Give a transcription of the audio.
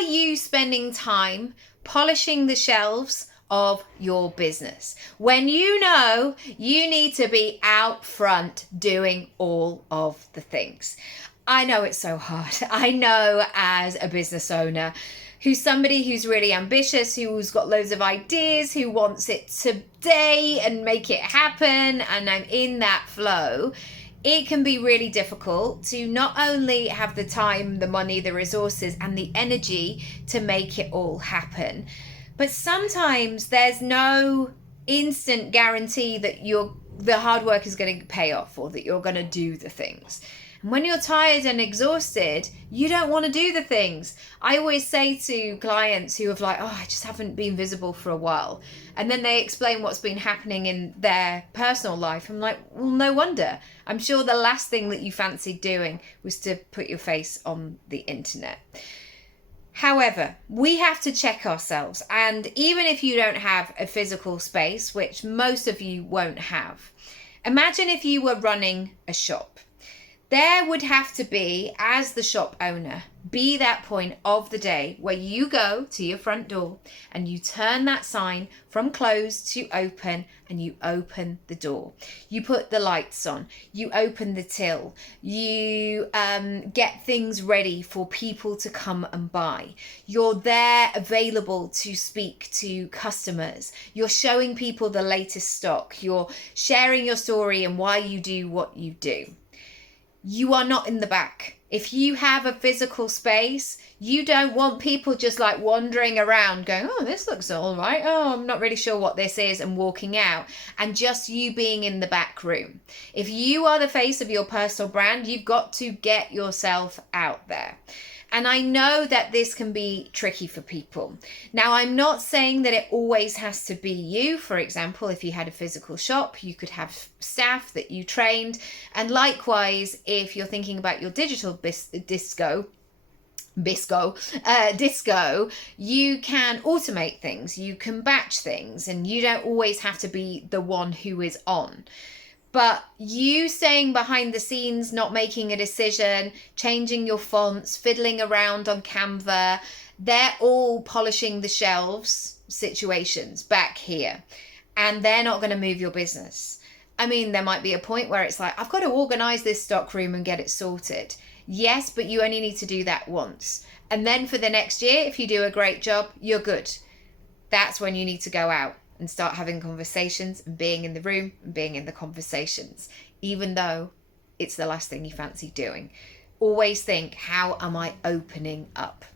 are you spending time polishing the shelves of your business when you know you need to be out front doing all of the things? I know it's so hard. I know, as a business owner, who's somebody who's really ambitious, who's got loads of ideas, who wants it today and make it happen, and I'm in that flow, it can be really difficult to not only have the time, the money, the resources, and the energy to make it all happen, but sometimes there's no instant guarantee that the hard work is going to pay off, or that you're going to do the things. And when you're tired and exhausted, you don't want to do the things. I always say to clients who have I just haven't been visible for a while. And then they explain what's been happening in their personal life. I'm like, well, no wonder. I'm sure the last thing that you fancied doing was to put your face on the internet. However, we have to check ourselves. And even if you don't have a physical space, which most of you won't have, imagine if you were running a shop. There would have to be, as the shop owner, be that point of the day where you go to your front door and you turn that sign from closed to open, and you open the door. You put the lights on, you open the till, you get things ready for people to come and buy. You're there available to speak to customers. You're showing people the latest stock. You're sharing your story and why you do what you do. You are not in the back. If you have a physical space, you don't want people just wandering around going, oh, this looks all right. Oh, I'm not really sure what this is, and walking out, and just you being in the back room. If you are the face of your personal brand, you've got to get yourself out there. And I know that this can be tricky for people. Now, I'm not saying that it always has to be you. For example, if you had a physical shop, you could have staff that you trained. And likewise, if you're thinking about your digital disco, you can automate things, you can batch things, and you don't always have to be the one who is on. But you staying behind the scenes, not making a decision, changing your fonts, fiddling around on Canva, they're all polishing the shelves situations back here. And they're not going to move your business. I mean, there might be a point where it's I've got to organize this stock room and get it sorted. Yes, but you only need to do that once. And then for the next year, if you do a great job, you're good. That's when you need to go out and start having conversations and being in the room and being in the conversations, even though it's the last thing you fancy doing. Always think, how am I opening up?